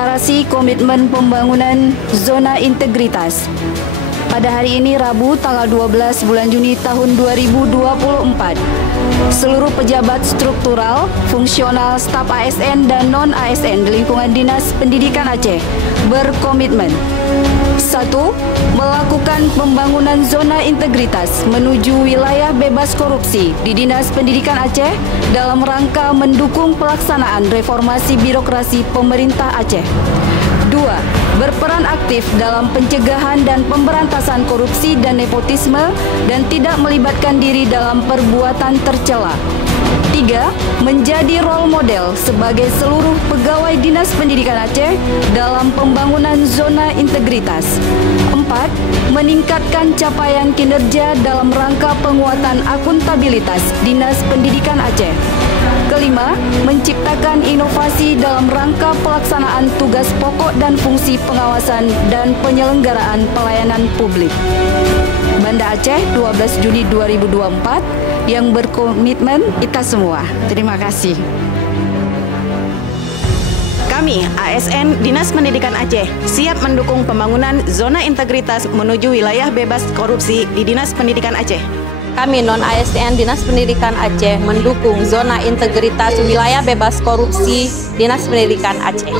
Deklarasi Komitmen Pembangunan Zona Integritas. Pada hari ini Rabu tanggal 12 bulan Juni tahun 2024, seluruh pejabat struktural, fungsional, staf ASN dan non-ASN di lingkungan Dinas Pendidikan Aceh berkomitmen: 1. Melakukan pembangunan zona integritas menuju wilayah bebas korupsi di Dinas Pendidikan Aceh dalam rangka mendukung pelaksanaan reformasi birokrasi pemerintah Aceh. 2. Berperan aktif dalam pencegahan dan pemberantasan korupsi dan nepotisme dan tidak melibatkan diri dalam perbuatan tercela. 3. Menjadi role model sebagai seluruh pegawai Dinas Pendidikan Aceh dalam pembangunan zona integritas. 4. Meningkatkan capaian kinerja dalam rangka penguatan akuntabilitas Dinas Pendidikan Aceh. 5. Menciptakan inovasi dalam rangka pelaksanaan tugas pokok dan fungsi pengawasan dan penyelenggaraan pelayanan publik. Banda Aceh, 12 Juni 2024, yang berkomitmen kita semua. Terima kasih. Kami, ASN Dinas Pendidikan Aceh, siap mendukung pembangunan zona integritas menuju wilayah bebas korupsi di Dinas Pendidikan Aceh. Kami non-ASN Dinas Pendidikan Aceh mendukung zona integritas wilayah bebas korupsi Dinas Pendidikan Aceh.